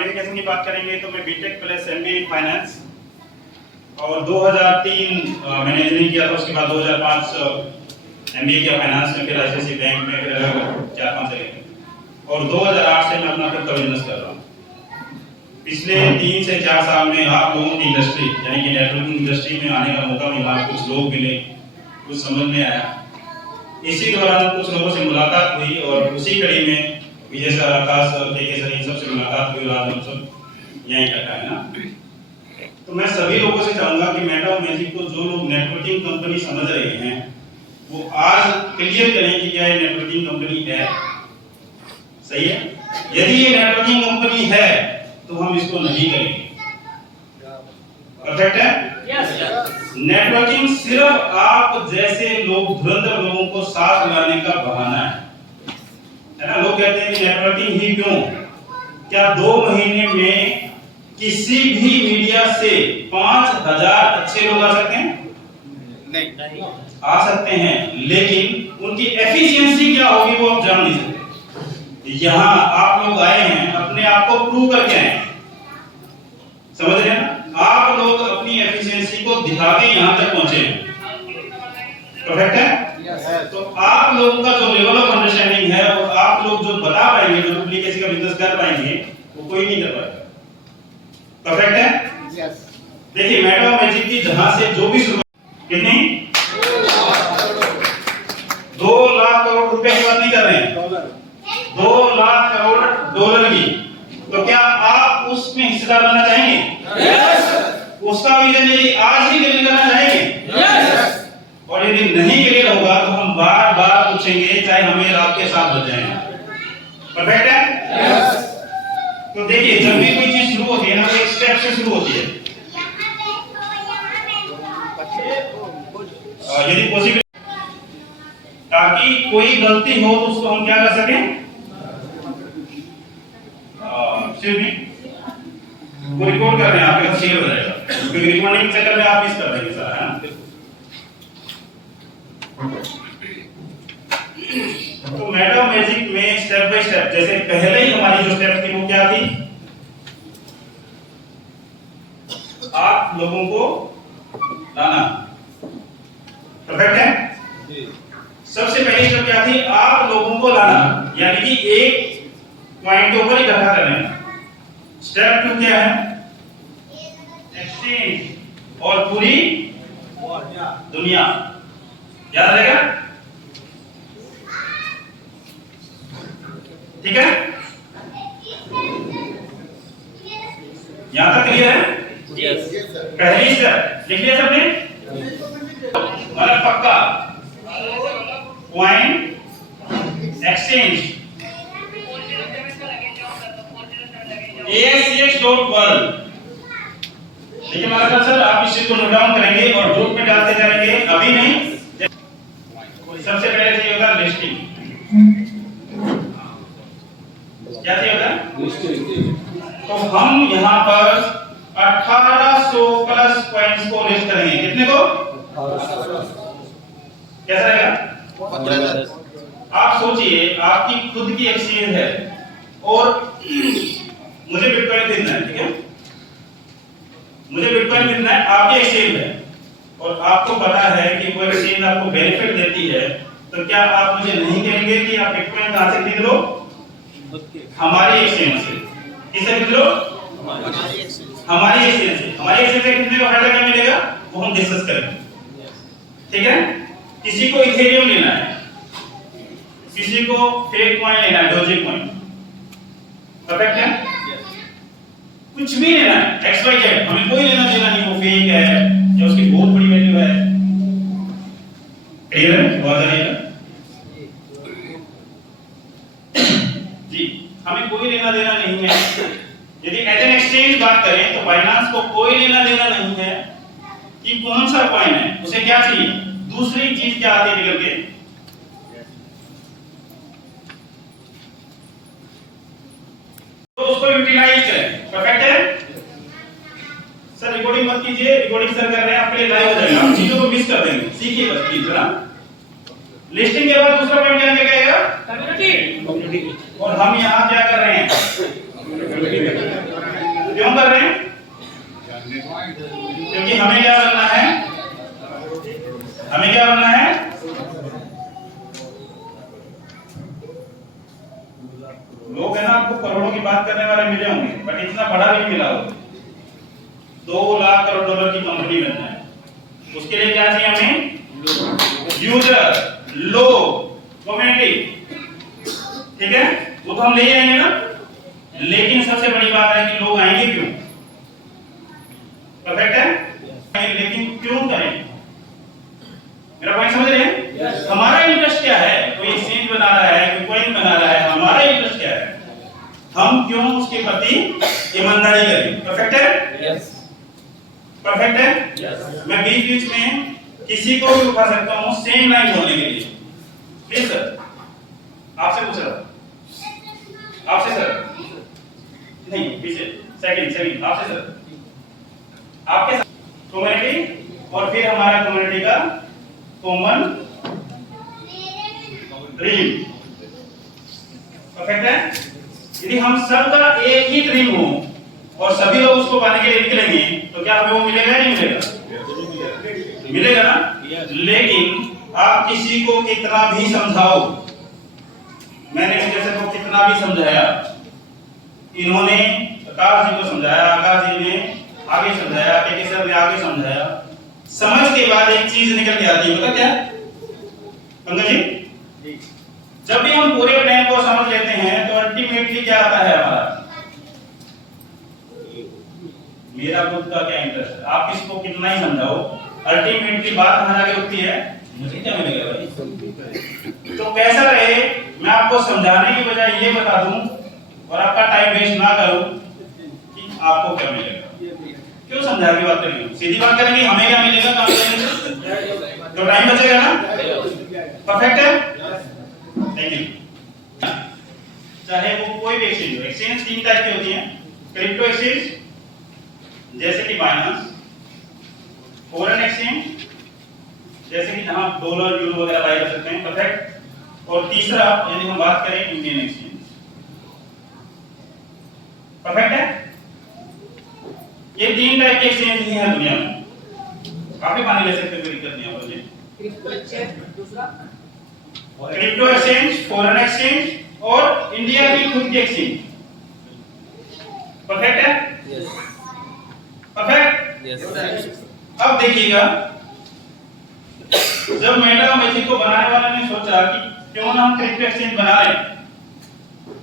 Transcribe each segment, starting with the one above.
Qualification की बात करेंगे तो मैं बीटेक प्लस एमबीए फाइनेंस और 2003 मैंने इंजीनियरिंग किया था। उसके बाद 2005 एमबीए किया फाइनेंस में, फिर आईसीआईसी बैंक में, फिर 4-5 जगह, और 2008 से मैं अपना खुद का बिजनेस कर रहा हूँ। पिछले 3 से 4 साल में आप लोगों की इंडस्ट्री यानी कि नेटवर्किंग इंडस्ट्री में आने का मौका मिला, कुछ लोग मिले, कुछ समझ में आया। इसी दौरान कुछ लोगों से मुलाकात हुई और उसी कड़ी में विजय सर, आकाश सर, के सर, इन सबसे मुलाकात हुई। आज हम सब यहीं इकट्ठा है ना। तो मैं सभी लोगों से चाहूंगा कि मेटा और मैजिक को जो लोग नेटवर्किंग कंपनी समझ रहे हैं वो आज क्लियर करें कि क्या ये नेटवर्किंग कंपनी है, सही है। यदि ये नेटवर्किंग कंपनी है तो हम इसको नहीं करेंगे। परफेक्ट है? यस। नेटवर्किंग सिर्फ आप जैसे लोग धुरंधर लोगों को साथ लाने का बहाना है ना। लोग कहते हैं कि नेटवर्किंग ही क्यों? क्या 2 महीने में किसी भी मीडिया से 5000 अच्छे लोग आ सकते हैं? नहीं। आ सकते हैं, लेकिन उनकी एफिशिएंसी क्या होगी वो आप जान नहीं सकते। यहाँ आप लोग आए हैं अपने आप को प्रूव करके आए, समझ रहे हैं ना। आप लोग अपनी एफिशिएंसी को दिखा के यहाँ तक पहुंचे हैं। परफेक्ट है? तो आप लोगों का जो लेवल ऑफ अंडरस्टैंडिंग है वो आप लोग जो बता पाएंगे, जो डुप्लीकेसी का बिजनेस कर पाएंगे, वो कोई नहीं कर पाएगा। परफेक्ट है? यस। देखिए मेटा और मैजिक की जहां से जो भी शुरुआत कितनी 2 लाख करोड़ रुपए की बात नहीं कर रहे हैं, 2 लाख करोड़ डॉलर की। तो क्या आप उसमें हिस्सेदार बनना चाहेंगे? यस। उसका विजन यदि आज ही क्लियर करना चाहेंगे? यस। और यदि नहीं क्लियर होगा तो हम बार बार पूछेंगे, चाहे हमें रात के 7 बज जाए। परफेक्ट है? यस। तो देखिए जब भी कोई चीज शुरू होती है ना, एक स्टेप से शुरू होती है। यदि पॉसिबल, ताकि कोई गलती हो तो उसको हम क्या कर सकें, वो रिकॉर्ड कर रहे हैं, आपके साथ शेयर हो जाएगा, क्योंकि रिकॉर्डिंग के चक्कर में आप मिस कर देंगे सारा, है ना। तो मेटा मैजिक में स्टेप बाय स्टेप, जैसे पहले ही हमारी जो स्टेप थी वो क्या थी, आप लोगों को लाना। परफेक्ट है? सबसे पहली स्टेप क्या थी, आप लोगों को लाना, यानी कि एक पॉइंट पर इकट्ठा करना। स्टेप 2 क्या है, एक्सचेंज और पूरी दुनिया, याद रहेगा? ठीक है? यहां तक क्लियर है? यस। पहली स्टेप लिख लिया सबने? मतलब पक्का। Point exchange ASCH.world। देखिए हमारा सर, आप इस चीज को नोट डाउन करेंगे और ग्रुप में डालते जाएंगे, अभी नहीं। सबसे पहले चाहिए होगा लिस्टिंग। क्या चाहिए होगा? लिस्टिंग। तो हम यहाँ पर 1800 प्लस पॉइंट्स को लिस्ट करेंगे। कितने को? 1800। कैसा रहेगा? 15। आप सोचिए, आपकी खुद की एक्सचेंज है और मुझे बिटकॉइन खरीदना है, ठीक है? मुझे बिटकॉइन खरीदना है, आपकी एक्सचेंज है और आपको पता है कि वो एक्सचेंज आपको बेनिफिट देती है, तो क्या आप मुझे नहीं कहेंगे कि आप बिटकॉइन कहां से खरीद लो? हमारी एक्सचेंज से। किससे खरीद लो? हमारी एक्सचेंज से। हमारी एक्सचेंज से कितने का फायदा क्या मिलेगा वो हम डिस्कस करेंगे, ठीक है? किसी को इथेरियम लेना है, किसी को फेक कॉइन लेना है, डोजी कॉइन। परफेक्ट है? कुछ भी लेना है, XYZ, हमें कोई लेना देना नहीं वो फेक है या उसकी बहुत बड़ी वैल्यू है। क्लियर है? बहुत है जी, हमें कोई लेना देना नहीं है। यदि एज एन एक्सचेंज बात करें तो फाइनेंस को कोई लेना देना नहीं है कि कौन सा कॉइन है, उसे क्या चाहिए, दूसरी चीज क्या आती है निकल के, तो उसको यूटिलाइज करें। परफेक्ट है? सर रिकॉर्डिंग मत कीजिए, रिकॉर्डिंग सर कर रहे हैं, आपके लिए लाइव हो जाएगा, आप चीजों को मिस कर देंगे, सीखिए बस प्लीज ना। लिस्टिंग के बाद दूसरा पॉइंट क्या कहेगा, कम्युनिटी। और हम यहाँ क्या कर रहे हैं, कर रहे हैं? क्योंकि हमें क्या बनना है, हमें क्या बनना है, लोग है ना आपको करोड़ों की बात करने वाले मिले होंगे, बट इतना बड़ा नहीं मिला होगा। 2 लाख करोड़ डॉलर की कंपनी बनना है, उसके लिए क्या चाहिए हमें? यूजर, लोग, कम्युनिटी, ठीक है, वो तो हम ले आएंगे ना। लेकिन सबसे बड़ी बात है कि लोग आएंगे क्यों? परफेक्ट है, लेकिन क्यों करें? मेरा पॉइंट समझ रहे हैं? yes. हमारा इंटरेस्ट क्या है? कोई एक्सचेंज बना रहा है, कोई कॉइन बना रहा है, हमारा इंटरेस्ट क्या है? हम क्यों उसके प्रति ईमानदारी करें? परफेक्ट है? यस। परफेक्ट है? यस। मैं बीच बीच में किसी को भी उठा सकता हूं सेम लाइन बोलने के लिए। प्लीज सर, आपसे पूछ रहा हूं, आपसे सर, नहीं पीछे, सेकंड आपसे सर, आपके साथ कम्युनिटी और फिर हमारा कम्युनिटी का कॉमन ड्रीम। परफेक्ट है? यदि हम सबका एक ही ड्रीम हो और सभी लोग उसको पाने के लिए निकलेंगे तो क्या हमें वो मिलेगा या नहीं मिलेगा? मिलेगा ना। लेकिन आप किसी को कितना भी समझाओ, मैंने जैसे को कितना भी समझाया, इन्होंने आकाश जी को समझाया, आकाश जी ने आगे समझाया, के सर ने आगे समझाया, समझ के बाद एक चीज निकल के आती है, पता क्या पंकज जी? जब भी हम पूरे प्लान को समझ लेते हैं तो अल्टीमेटली क्या आता है हमारा? मेरा खुद का क्या इंटरेस्ट है, आप किसको कितना ही समझाओ, अल्टीमेटली बात हमारे आगे होती है, मुझे क्या मिलेगा भाई? तो कैसा रहे, मैं आपको समझाने की बजाय ये बता दूं और आपका टाइम वेस्ट ना करूं कि आपको क्या मिलेगा। क्यों समझा के बात करेंगे? सीधी बात करेंगे, हमें क्या मिलेगा काम करने से, तो टाइम बचेगा ना। परफेक्ट है? Thank you. चाहे वो कोई भी एक्सचेंज हो, एक्सचेंज 3 टाइप की होती हैं, क्रिप्टो एक्सचेंज जैसे कि बाइनेंस, फॉरेन एक्सचेंज जैसे कि जहां डॉलर यूरो वगैरह बाय कर सकते हैं। परफेक्ट। और तीसरा यदि हम बात करें इंडियन एक्सचेंज। परफेक्ट है? ये 3 टाइप के एक्सचेंज ही है दुनिया में, आप भी पानी ले सकते हो, कोई दिक्कत नहीं है। क्रिप्टो एक्सचेंज, दूसरा क्रिप्टो एक्सचेंज, फॉरेन एक्सचेंज और इंडिया की खुद की एक्सचेंज। परफेक्ट है? यस। परफेक्ट? यस। अब देखिएगा, जब मेटा मैजिक को बनाने वाले ने सोचा कि क्यों ना हम क्रिप्टो एक्सचेंज बना लें,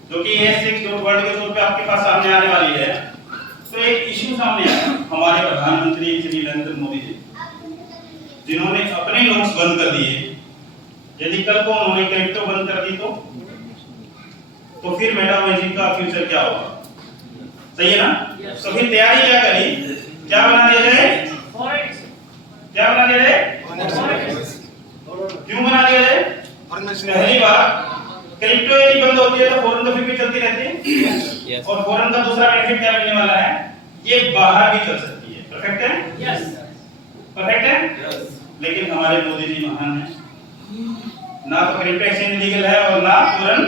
जो कि ASX जो वर्ल्ड के तौर पे आपके पास सामने आने वाली है, तो एक इश्यू सामने आया। हमारे प्रधानमंत्री श्री नरेंद्र मोदी जी, जिन्होंने अपने नोट्स बंद कर दिए, यदि कल को उन्होंने क्रिप्टो बंद कर दी तो फिर मेटा मैजिक का फ्यूचर क्या होगा? सही है ना? तो फिर तैयारी क्या करी, क्या बना दिया जाए? क्या बना दिया जाए? क्यों बना दिया जाए? पहली बात, क्रिप्टो यदि बंद होती है तो फॉरेन तो फिर भी चलती रहती है, और फॉरेन का दूसरा बेनिफिट क्या मिलने वाला है? ये बाहर भी चल सकती है। परफेक्ट है? यस। परफेक्ट है? यस। लेकिन हमारे मोदी जी महान हैं, ना तो क्रिप्टो एक्सचेंज लीगल है और ना फॉरेन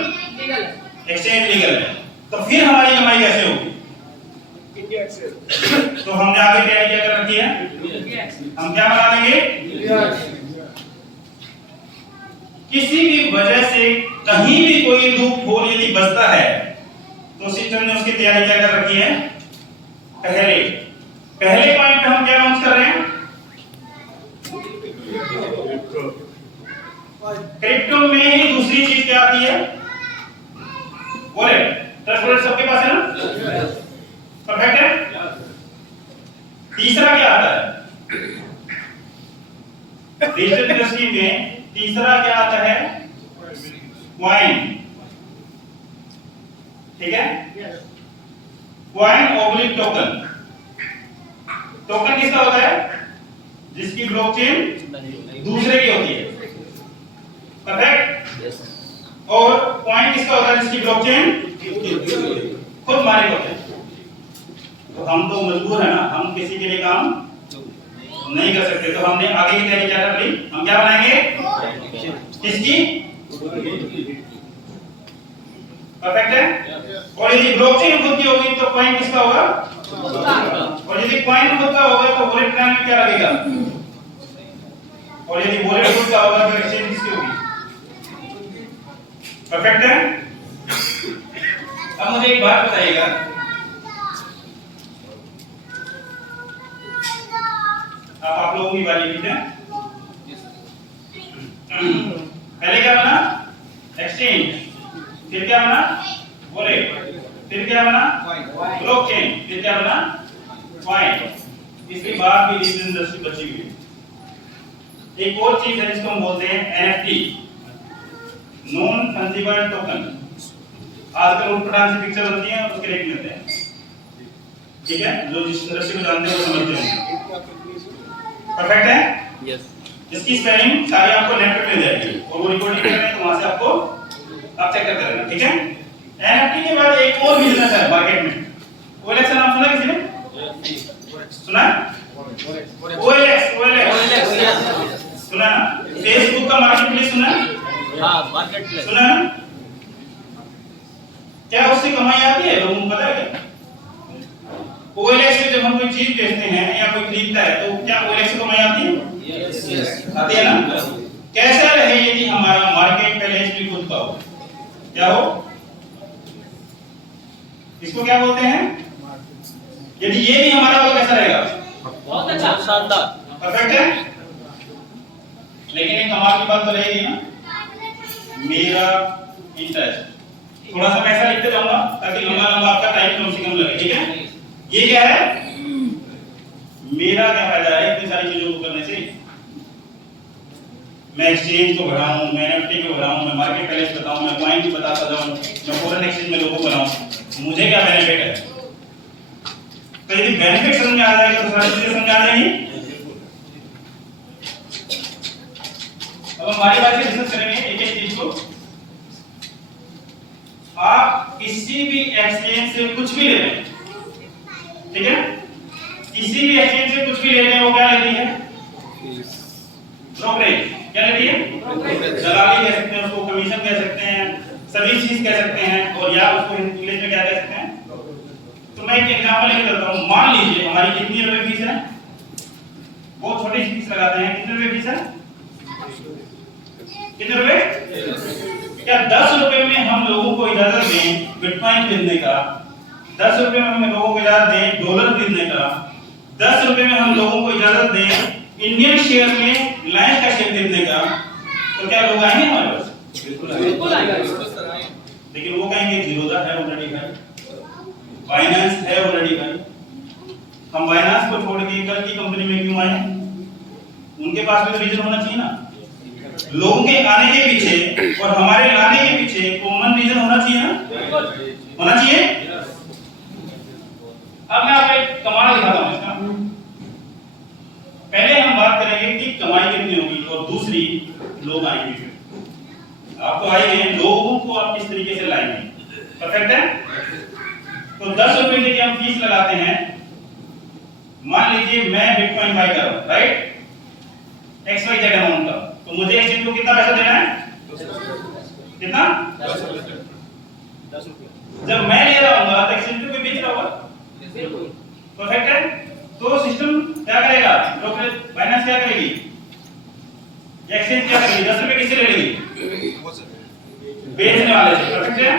एक्सचेंज लीगल है, तो फिर हमारी कमाई कैसे होगी? India exchange. तो हमने आगे तैयारी क्या कर रखी है? हम क्या बना देंगे? किसी भी वजह से कहीं भी कोई लूप होल यदि बचता है तो सिस्टम ने उसकी तैयारी क्या कर रखी है? पहले पॉइंट पे हम क्या अनाउंस कर रहे हैं? क्रिप्टो में ही दूसरी चीज क्या आती है? वॉलेट। ट्रस्ट वॉलेट सबके पास है ना? परफेक्ट है? तीसरा क्या आता है? डिजिटल इंडस्ट्री में तीसरा क्या आता है? कॉइन। ठीक है? Coin oblique token. टोकन किसका होता है? जिसकी ब्लॉकचेन दूसरे की होती है। परफेक्ट? यस। और कॉइन किसका होता है? जिसकी ब्लॉकचेन खुद मालिक होते हैं। तो हम तो मजबूर है ना, हम किसी के लिए काम नहीं कर सकते, तो हमने आगे की तैयारी क्या कर ली? हम क्या बनाएंगे? किसकी? परफेक्ट है? और यदि ब्लॉकचेन खुद की होगी तो कॉइन किसका होगा? और यदि कॉइन खुद का होगा तो वॉलेट प्लान में क्या लगेगा? और यदि वॉलेट खुद का होगा तो एक्सचेंज किसकी होगी? परफेक्ट है? अब मुझे एक बात बताइएगा, अब आप लोगों की बारी, ठीक है? पहले क्या बना? एक्सचेंज, फिर क्या बना? वॉलेट, फिर क्या बना? ब्लॉकचेन, फिर क्या बना? कॉइन। इसके बाद भी डिजिटल इंडस्ट्री बची हुई है। एक और चीज है जिसको हम बोलते हैं एनएफटी, नॉन फंजिबल टोकन। आजकल उठपटांग से पिक्चर बनती है और उसके रेट मिलते हैं, ठीक है? जो जिस इंडस्ट्री को जानते हैं वो समझते हैं। परफेक्ट है? यस। इसकी स्पेलिंग सारी आपको नेट पे मिल जाएगी और वो रिकॉर्डिंग कर रहे हैं तो वहां से आपको आप चेक करते रहना, ठीक है? एनएफटी के बाद एक और बिजनेस है मार्केट में, ओएलएक्स नाम सुना किसी ने? सुना? ओएलएक्स सुना ना? फेसबुक का मार्केट प्लेस सुना? हाँ, मार्केट प्लेस सुना ना? क्या उससे कमाई आती है? लोगों को पता है क्या? ओएलएक्स से जब हम कोई चीज बेचते हैं या कोई खरीदता है तो क्या ओएलएक्स से कमाई आती है? यस। आती है ना? कैसा रहे यदि हमारा मार्केट प्लेस भी खुद का हो? क्या हो? इसको क्या बोलते हैं? यदि ये भी हमारा हो कैसा रहेगा? बहुत अच्छा, शानदार। परफेक्ट है? लेकिन एक कमाल की बात तो रहेगी ना, मेरा इंटरेस्ट। थोड़ा सा पैसा लिखते जाऊंगा ताकि लंबा लंबा आपका टाइम कम से कम लगे, ठीक है? ये क्या है? मेरा क्या फायदा है इतनी सारी चीजों को करने से? मैं एक्सचेंज को बढ़ाऊं, मैं एनएफटी को बढ़ाऊं, मैं मार्केट प्लेस बताऊं, मैं कॉइन भी बताता जाऊं, मैं फॉरेन एक्सचेंज में लोगों को बनाऊं, मुझे क्या बेनिफिट है? तो यदि बेनिफिट समझ में आ जाएगा तो सारी चीजें समझ आ जाएंगी। अब हमारी बात से डिस्कस करेंगे एक एक चीज को। आप किसी भी एक्सचेंज से कुछ भी ले लें, ठीक है? किसी भी एक्सचेंज से कुछ भी ले लें, वो क्या लेती है? ब्रोकरेज। क्या लेती है? दलाली कह सकते हैं उसको, कमीशन कह सकते हैं, सर्विस फीस कह सकते हैं, और या उसको इंग्लिश में क्या कह सकते हैं? तो मैं एक एग्जांपल लेकर चलता हूं। मान लीजिए हमारी कितनी रुपए फीस है? बहुत छोटी सी फीस लगाते हैं। कितने रुपए फीस है? कितने रुपए? क्या 10 रुपए में हम लोगों को इजाजत दें बिटकॉइन खरीदने का? 10 रुपए में हम लोगों को इजाजत दें डॉलर खरीदने का? 10 रुपए में हम लोगों को इजाजत दें इंडियन शेयर में रिलायंस का शेयर खरीदने का? तो क्या लोग आएंगे हमारे पास? बिल्कुल आएगा। लेकिन वो कहेंगे जीरोधा है ऑलरेडी भाई, फाइनेंस है ऑलरेडी भाई, हम फाइनेंस को छोड़ के कल की कंपनी में क्यों आए? उनके पास भी तो रीजन होना चाहिए ना। लोगों के आने के पीछे और हमारे लाने के पीछे कॉमन रीजन होना चाहिए ना, होना चाहिए। अब मैं आपको एक कमाल दिखाता हूं इसका। पहले हम बात करेंगे कि कमाई कितनी होगी और दूसरी लोग आएंगे। आपको आएंगे, लोगों को आप किस तरीके से लाएंगे। परफेक्ट है? तो 10 रुपए की हम फीस लगाते हैं। मान लीजिए मैं बिटकॉइन बाय कर रहा हूं, राइट? XYZ अमाउंट का, तो मुझे एक्सचेंज को कितना पैसा देना है? कितना? 10 रुपए। जब मैं ले रहा हूंगा तो एक्सचेंज को बेच रहा होगा। परफेक्ट है? तो सिस्टम क्या करेगा? ब्रोकरेज फाइनेंस क्या करेगी? एक्सचेंज क्या करेगी? 10 रुपए किससे ले लेगी? बेचने वाले से। परफेक्ट है?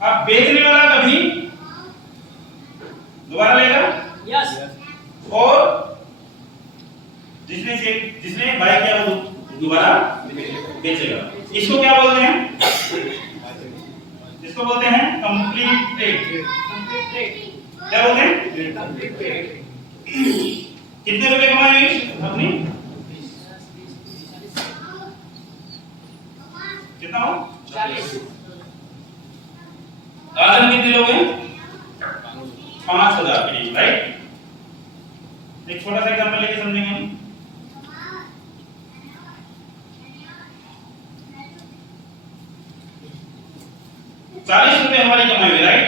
अब बेचने वाला कभी दोबारा लेगा? यस। और जिसने बाय किया वो दोबारा बेचेगा। इसको क्या बोलते हैं? इसको बोलते हैं कंप्लीट ट्रेड। क्या बोलते हैं? Complete trade. कितने रुपए कमाए अपनी? कितना हो? 40। आज हम कितने लोग हैं? 5000 करीब, राइट? एक छोटा सा एग्जांपल लेके समझेंगे हम। ₹40 हमारी कमाई हुई, राइट?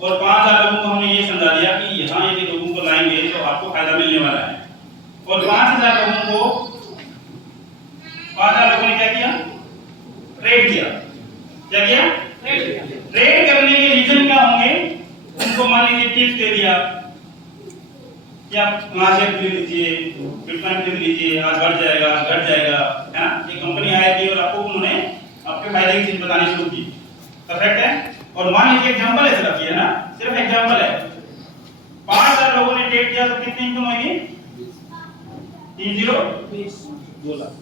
और 5000 लोगों को हमने ये समझा दिया कि यहाँ यदि लोगों को लाएंगे तो आपको फायदा मिलने वाला है। और 5000 लोगों को 5000 लोगों ने क्या किया? क्या किया? ट्रेड करने के रीजन क्या होंगे? उनको मान लीजिए टिप्स दे दिया कि आप वहां से खरीद लीजिए, बिटकॉइन खरीद लीजिए, आज बढ़ जाएगा, आज घट जाएगा, है ना? ये कंपनी आई थी और आपको उन्होंने आपके फायदे की चीज बतानी शुरू की। परफेक्ट है। और मान लीजिए एग्जांपल है, सिर्फ ये ना, सिर्फ एग्जांपल है। 5000 लोगों ने ट्रेड किया तो कितनी इनकम होगी? 30 2 लाख।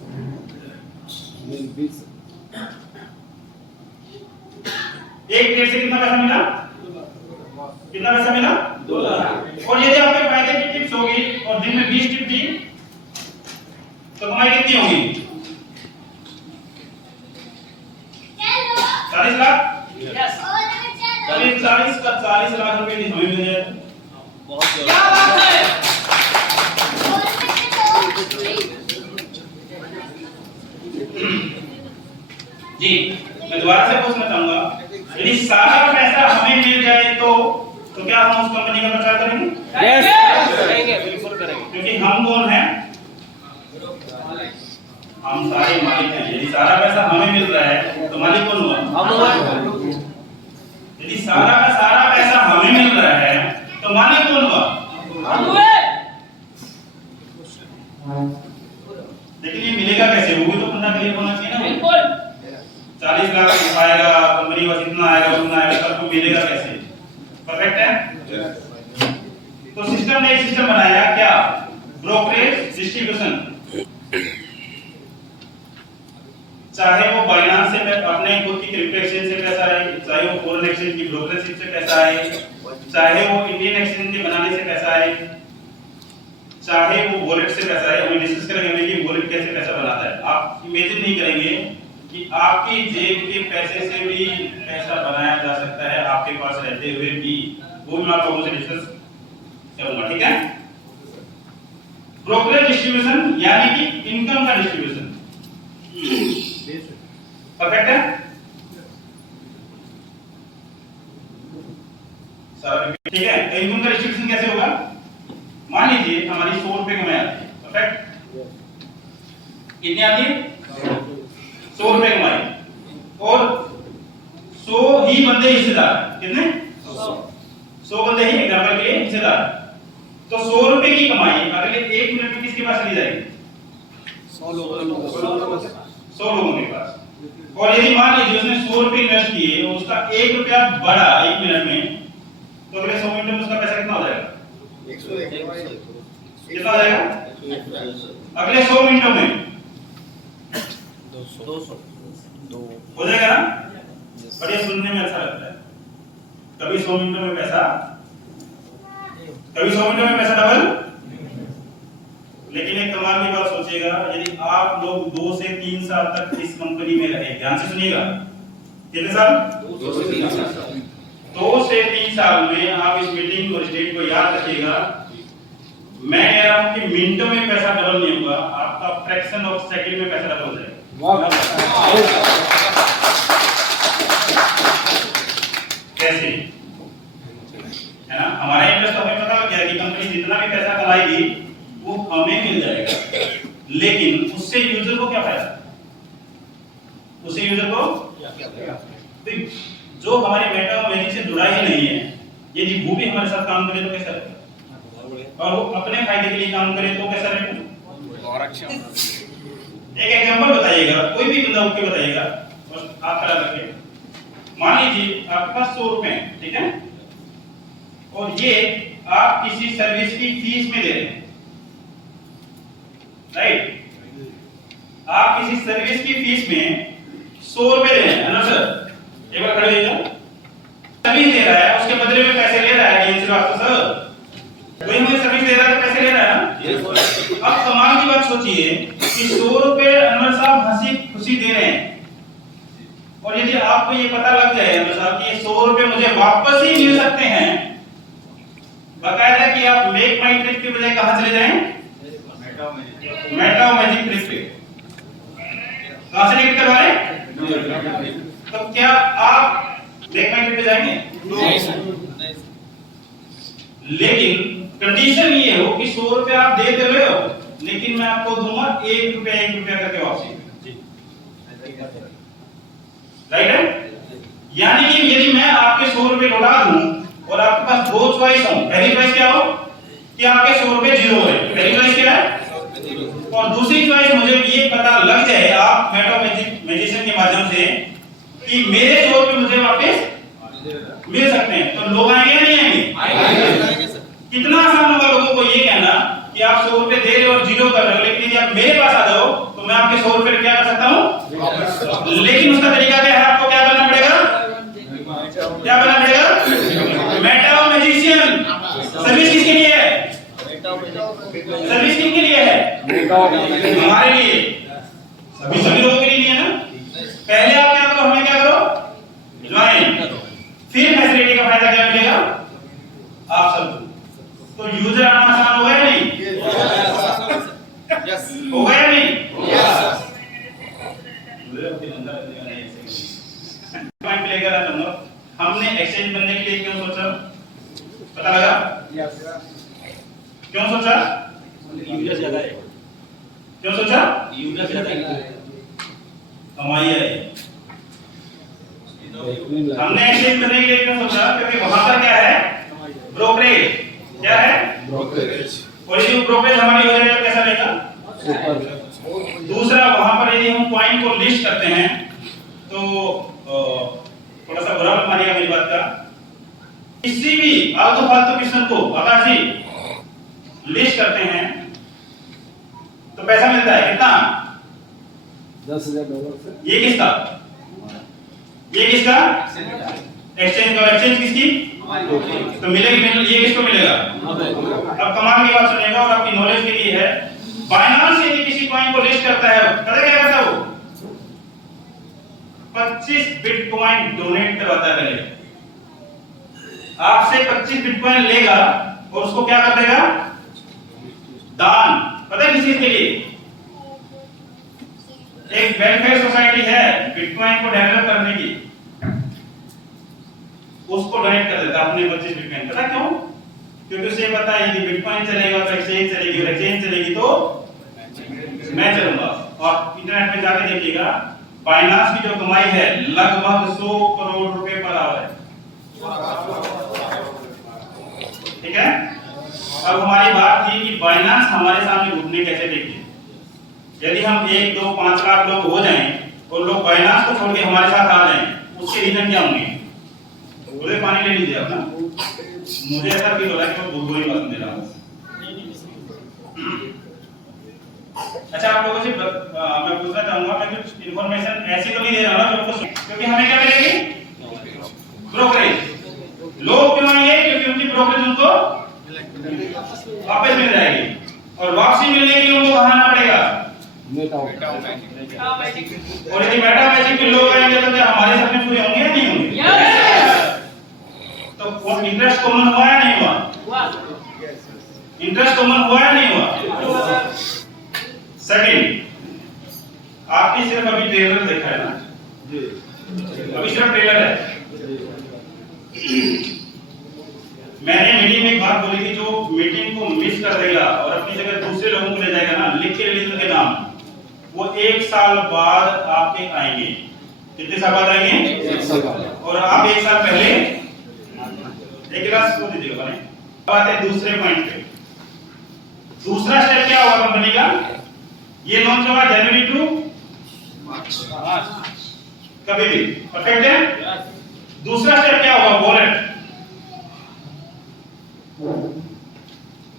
एक ट्रेड से कितना पैसा मिला? कितना पैसा मिला? 2 लाख। और यदि आपके फायदे की टिप्स होगी और दिन में 20 टिप दी तो कमाई कितनी होगी? 40 लाख। 40 का 40 लाख रुपए की हमें मिल जाए। क्या बात है। जी, मैं दोबारा से पूछना चाहूंगा, यदि सारा पैसा हमें मिल जाए तो क्या हम उस कंपनी का प्रचार करेंगे? करेंगे, बिल्कुल करेंगे। क्योंकि हम कौन हैं? हम सारे मालिक हैं। यदि सारा पैसा हमें मिल रहा है तो मालिक कौन हुआ? हम। यदि सारा का सारा पैसा हमें मिल रहा है तो मालिक कौन हुआ? हम हुए। लेकिन ये मिलेगा कैसे? वो भी तो बंदा क्लियर होना चाहिए ना। बिल्कुल। 40 लाख आएगा, कंपनी बस इतना आएगा, उतना आएगा, सबको मिलेगा कैसे? परफेक्ट है। तो सिस्टम ने एक सिस्टम बनाया, क्या? Brokerage distribution. चाहे वो बाइनांस से अपने खुद की क्रिप्टो एक्सचेंज से पैसा आए, चाहे वो फॉरेन एक्सचेंज की ब्रोकरेज से पैसा आए, चाहे वो इंडियन एक्सचेंज के बनाने से पैसा आए, चाहे वो वॉलेट से पैसा आए। हम डिस्कस करेंगे कि वॉलेट कैसे पैसा बनाता है। आप इमेजिन नहीं करेंगे कि आपकी जेब के पैसे से भी पैसा बनाया जा सकता है, आपके पास रहते हुए भी। वो मैं आप लोगों से डिस्कस करूंगा, ठीक है? ब्रोकरेज डिस्ट्रीब्यूशन यानी कि इनकम का डिस्ट्रीब्यूशन। परफेक्ट है सर? ठीक है। इनकम का डिस्ट्रीब्यूशन कैसे होगा? मान लीजिए हमारी 100 रुपए कमाई आती है। परफेक्ट। कितनी आती है? 100 रुपए कमाई और 100 ही बंदे हिस्सेदार। कितने? 100 बंदे ही एग्जांपल के लिए हिस्सेदार। तो 100 रुपए की कमाई अगले 1 मिनट में किसके पास चली जाएगी? 100 लोगों के पास। और यदि मान लीजिए उसने 100 रुपए इन्वेस्ट किए और उसका 1 रुपया बढ़ा 1 मिनट में, तो अगले 100 मिनट में उसका पैसा कितना हो जाएगा? कितना हो जाएगा? अगले 100 मिनटों में 200 हो जाएगा ना? बढ़िया, सुनने में अच्छा लगता है। कभी 100 मिनटों में पैसा, कभी 100 मिनटों में पैसा डबल। लेकिन एक कमाल की बात सोचिएगा, यदि आप लोग 2 से 3 साल तक इस कंपनी में रहे, ध्यान से सुनिएगा, कितने साल? 2 से 3 साल। 2 से 3 साल में आप इस मीटिंग और स्टेट को याद रखिएगा। मैं कह रहा हूं कि मिनटों में पैसा डबल नहीं होगा, आपका फ्रैक्शन ऑफ सेकंड में पैसा डबल हो जाएगा। कैसे? है ना? हमारा इंटरेस्ट तो हमें पता लग गया कि कंपनी जितना भी पैसा कमाएगी वो हमें मिल जाएगा, लेकिन उससे यूजर को क्या फायदा? उससे यूजर को तो जो हमारे मेटा मैजिक से जुड़ा ही नहीं है, यदि वो भी हमारे साथ काम करे तो कैसा रहेगा? और वो अपने फायदे के लिए काम करे तो कैसा रहेगा? और अच्छा। एक एग्जांपल बताइएगा, कोई भी बंदा उठ के बताइएगा, बस आप खड़ा करके। मान लीजिए आपके पास 100 रुपए हैं, ठीक है? और ये आप किसी सर्विस की फीस में दे रहे हैं, राइट? आप किसी सर्विस की फीस में 100 रुपए दे रहे हैं, है ना सर? एक बार खड़े हो जाइए। सर्विस दे रहा है, उसके बदले में पैसे ले रहा है। ये बात तो सर, कोई हमें सर्विस दे रहा है तो पैसे ले रहा है ना? अब कमाल की बात सोचिए कि 100 रुपए अनवर साहब हंसी खुशी दे रहे हैं, और यदि आपको ये पता लग जाए अनवर साहब कि ये 100 रुपए मुझे वापस ही मिल सकते हैं, बकायदा कि आप मेक माई ट्रिप के बजाय कहां चले जाएं? मेटा मैजिक ट्रिप पे। कहां से टिकट करवा रहे? तो क्या आप मेक माई ट्रिप पे जाएंगे? नहीं सर। लेकिन कंडीशन ये हो कि 100 रुपए आप दे रहे हो, लेकिन मैं आपको दूंगा 1 रुपया करके वापसी। राइट है? यानी कि यदि मैं आपके 100 रुपए लौटा दूं और आपके पास दो चॉइस हो, पहली चॉइस क्या हो कि आपके 100 रुपए जीरो है, पहली चॉइस क्या है, और दूसरी चॉइस मुझे ये पता लग जाए आप मैजिशियन के माध्यम से कि मेरे 100 रुपए मुझे वापस मिल सकते हैं, तो लोग आएंगे या नहीं आएंगे? कितना आसान होगा लोगों को ये कहना कि आप 100 रुपए दे रहे हो और जीरो कर रहे हो, लेकिन यदि आप मेरे पास आ जाओ तो मैं आपके 100 रुपए क्या कर सकता हूँ, लेकिन उसका तरीका क्या है, आपको क्या करना पड़ेगा, क्या बनना पड़ेगा, मेटा मैजिशियन। सर्विस किसके लिए है, सर्विस किसके लिए है, हमारे लिए, सभी लोगों के लिए है ना। पहले आप क्या करो, हमें क्या करो, ज्वाइन, फिर फैसिलिटी का फायदा क्या मिलेगा आप सबको। तो यूजर आना आसान होगा या नहीं, होगा या नहीं, पॉइंट लेकर आता हूं। हमने एक्सचेंज बनने के लिए क्यों सोचा, पता लगा, क्यों सोचा, यूजर ज्यादा है, क्यों सोचा, यूजर ज्यादा है, कमाई है। हमने एक्सचेंज करने के लिए क्यों सोचा, क्योंकि वहां पर क्या है, ब्रोकरेज, क्या है, ब्रोकरेज, और ये ब्रोकरेज हमारी हो जाएगा कैसा रहेगा, दूसरा वहां पर यदि हम कॉइन को लिस्ट करते हैं तो थोड़ा सा बुरा मत मानिएगा मेरी बात का, किसी भी आलतू फालतू किस्म को आकाशी लिस्ट करते हैं तो पैसा मिलता है कितना, $10,000 से। ये किसका, ये किसका, एक्सचेंज का, एक्सचेंज किसकी, तो मिलेगी, ये किसको मिलेगा। अब कमाल की बात सुनिएगा और आपकी नॉलेज के लिए है, बाइनांस यदि किसी कॉइन को लिस्ट करता है, पता क्या करता है वो, 25 बिटकॉइन डोनेट करवाता है, पहले आपसे 25 बिटकॉइन लेगा और उसको क्या कर देगा, दान, पता है किस चीज के लिए, एक वेलफेयर सोसाइटी है बिटकॉइन को डेवलप करने की, उसको डोनेट कर देता अपने 25 बिटकॉइन। पता क्यों, क्योंकि उसे पता है कि बिटकॉइन चलेगा तो एक्सचेंज चलेगी, और एक्सचेंज चलेगी तो मैं चलूंगा। और इंटरनेट पे जाके देखिएगा, बाइनांस की जो कमाई है लगभग 100 करोड़ रुपए पर आवर है, ठीक है। अब हमारी बात थी कि बाइनांस हमारे सामने घुटने कैसे देखिए, यदि हम 1, 2, 5 लाख लोग हो जाएं और लोग बाइनांस को छोड़ के हमारे साथ आ जाएं, उसके रीजन क्या होंगे, बोले पानी ले लीजिए आप ना, मुझे ऐसा फील हो रहा है कि मैं बहुत बुरी बात दे रहा हूँ। अच्छा आप लोगों से मैं पूछना चाहूंगा, मैं कुछ इंफॉर्मेशन ऐसी तो नहीं दे रहा हूँ जो कुछ, क्योंकि हमें क्या मिलेगी, ब्रोकरेज। लोग क्यों आएंगे, क्योंकि उनकी ब्रोकरेज उनको वापस मिल जाएगी, और वापसी मिलने के लिए उनको कहाँ आना पड़ेगा, और यदि मेटा मैजिक के लोग आएंगे तो क्या हमारे सपने पूरे होंगे या नहीं होंगे, तो इंटरेस्ट कॉमन हुआ या नहीं हुआ, इंटरेस्ट कॉमन हुआ या नहीं हुआ। सेकंड, आपने सिर्फ अभी ट्रेलर देखा है ना, अभी सिर्फ ट्रेलर है। मैंने मीटिंग में एक बात बोली थी, जो मीटिंग को मिस कर देगा और अपनी जगह दूसरे लोगों को ले जाएगा ना, लिख के ले लीजिए नाम, वो 1 साल बाद आपके आएंगे। कितने साल बाद आएंगे, 1 साल बाद, और आप 1 साल पहले एक गिलास को दीजिएगा। बात है दूसरे पॉइंट पे, दूसरा स्टेप क्या होगा कंपनी का, ये लॉन्च होगा जनवरी टू मार्च, कभी भी, परफेक्ट है। दूसरा स्टेप क्या होगा, वॉलेट।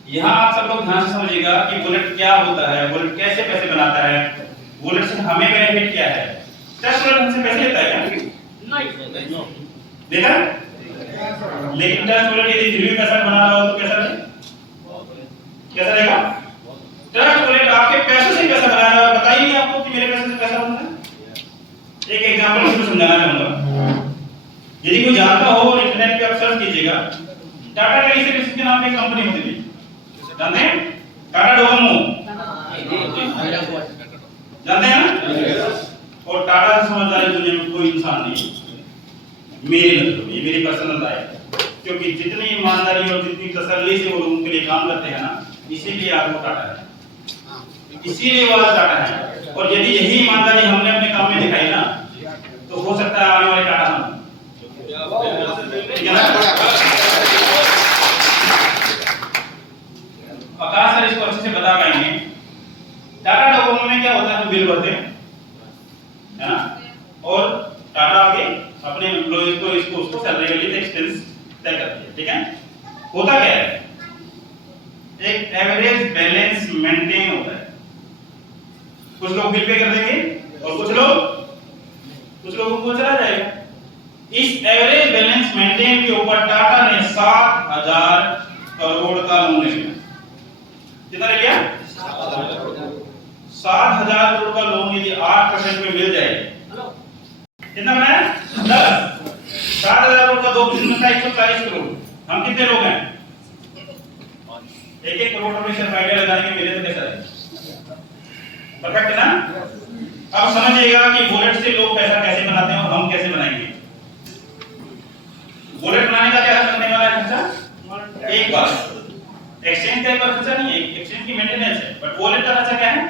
यहां आप सब लोग ध्यान से समझिएगा कि वॉलेट क्या होता है, वॉलेट कैसे पैसे बनाता है, वॉलेट से हमें बेनिफिट क्या है। ट्रस्ट वॉलेट हमसे पैसे लेता है क्या, नहीं देखा, लेकिन ट्रस्ट वॉलेट यदि फ्री पैसा बना रहा हो तो कैसा रहेगा, ट्रस्ट वॉलेट आपके पैसे से पैसा बना रहा है, बताइए आपको कि मेरे पैसे से पैसा बनता है। एक एग्जांपल से समझाना चाहूंगा, यदि कोई जानता हो और इंटरनेट पे आप सर्च कीजिएगा, टाटा टेली सर्विसेज के नाम पे एक कंपनी होती थी, जानते हैं, टाटा डोकोमो, जानते हैं ना, और टाटा से समझदार दुनिया में कोई इंसान नहीं, मेरी नजर में, ये मेरी पर्सनल राय है, क्योंकि जितनी ईमानदारी और जितनी तसल्ली से वो लोगों के लिए काम करते हैं ना, इसीलिए आज वो टाटा है, इसीलिए वो आज टाटा है। और यदि यही ईमानदारी हमने अपने काम में दिखाई ना, तो हो सकता है आने वाले टाटा हम, ठीक है ना? आकाश सर इसको अच्छे से बता पाएंगे। टाटा डोकोमो में क्या होता है, हम बिल भरते हैं, है ना, और टाटा आगे अपने एम्प्लॉइज को इसको उसको सैलरी के लिए एक्सपेंस तय करती है, ठीक है। होता क्या है, एक एवरेज बैलेंस मेंटेन होता है। कुछ लोग बिल पे कर देंगे और कुछ लोगों को चला जाएगा। इस एवरेज बैलेंस मेंटेन के ऊपर टाटा ने 7,000 करोड़ का लोन लिया। कितना लिया? 7,000 करोड़ का लोन यदि 8% में मिल जाए, कितना बनाया? 10। 7,000 करोड़ का 2% में 140 करोड़। हम कितने लोग हैं? 1-1 करोड़ रुपए सिर्फ आइडिया लगाने के मिले तो कैसा है? परफेक्ट है ना? अब समझिएगा कि वॉलेट से लोग पैसा कैसे बनाते हैं और हम कैसे बनाएंगे। वॉलेट बनाने का क्या करने वाला है खर्चा? एक बार एक्सचेंज का एक बार खर्चा नहीं है, एक्सचेंज की मेंटेनेंस है, बट वॉलेट का खर्चा क्या है?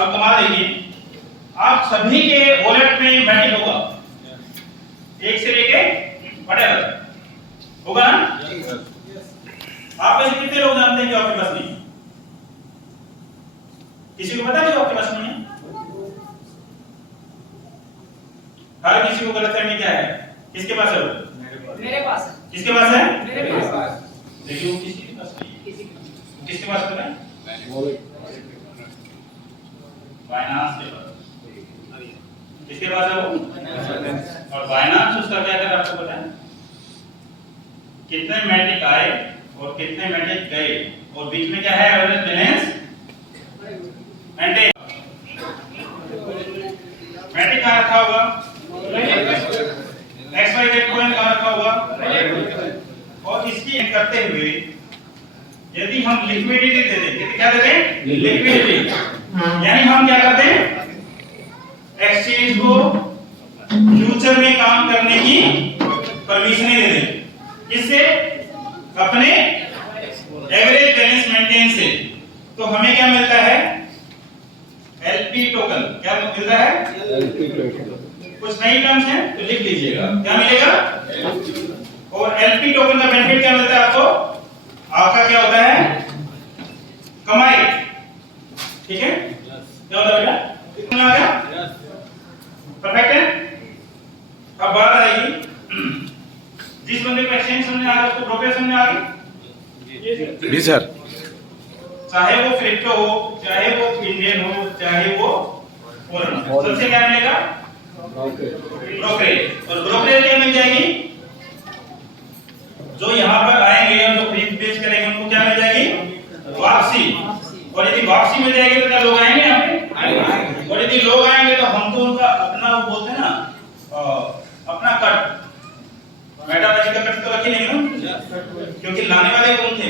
अब कमा देखिए, आप सभी के वॉलेट में मैटिक होगा, एक से लेके whatever होगा ना? आप में से कितने लोग जानते हैं कि आपके पास नहीं है? किसी को पता है कि आपके पास नहीं है? हर किसी को गलतफहमी क्या है, किसके पास है वो? मेरे पास है। किसके पास है? मेरे पास। लेकिन वो किसी के पास नहीं है। किसके पास है? फाइनेंस के पास। किसके पास है वो? और फाइनेंस उसका क्या कर आपको पता है? कितने मैट्रिक आए और कितने मैट्रिक गए और बीच में क्या है? Average balance maintain. मैट्रिक कहाँ रखा होगा? XYZ पॉइंट कहाँ रखा होगा? और इसकी करते हुए यदि हम लिक्विडिटी दे दें, क्या दे दें? लिक्विडिटी। यानी हम क्या करते हैं? एक्सचेंज को फ्यूचर में काम करने की परमिशन दे दें। किससे? अपने एवरेज बैलेंस मेंटेन से। तो हमें क्या मिलता है? LP token. क्या मिलता है? LP token. कुछ नई टर्म्स हैं तो लिख लीजिएगा, क्या मिलेगा? और LP टोकन का बेनिफिट क्या मिलता है आपको? आपका क्या होता है? कमाई। ठीक है, क्या होता है बेटा? कितना आ गया? परफेक्ट है। अब बात आएगी, जिस बंदे को एक्सचेंज समझ आ गया उसको ब्रोकर समझ आ गई? जी सर। चाहे वो क्रिप्टो हो, चाहे वो इंडियन हो, चाहे वो फॉरेन हो, सबसे क्या मिलेगा? ब्रोकरेज। और ब्रोकरेज क्या मिल जाएगी? जो यहाँ पर आएंगे और जो खरीद बेच करेंगे उनको क्या मिल जाएगी? वापसी। और यदि वापसी मिल जाएगी तो क्या लोग आएंगे यहाँ पे? और यदि लोग आएंगे तो हमको उनका अपना, वो बोलते हैं ना, अपना कट, मेटालॉजी का कट तो रखी नहीं ना, क्योंकि लाने वाले कौन थे?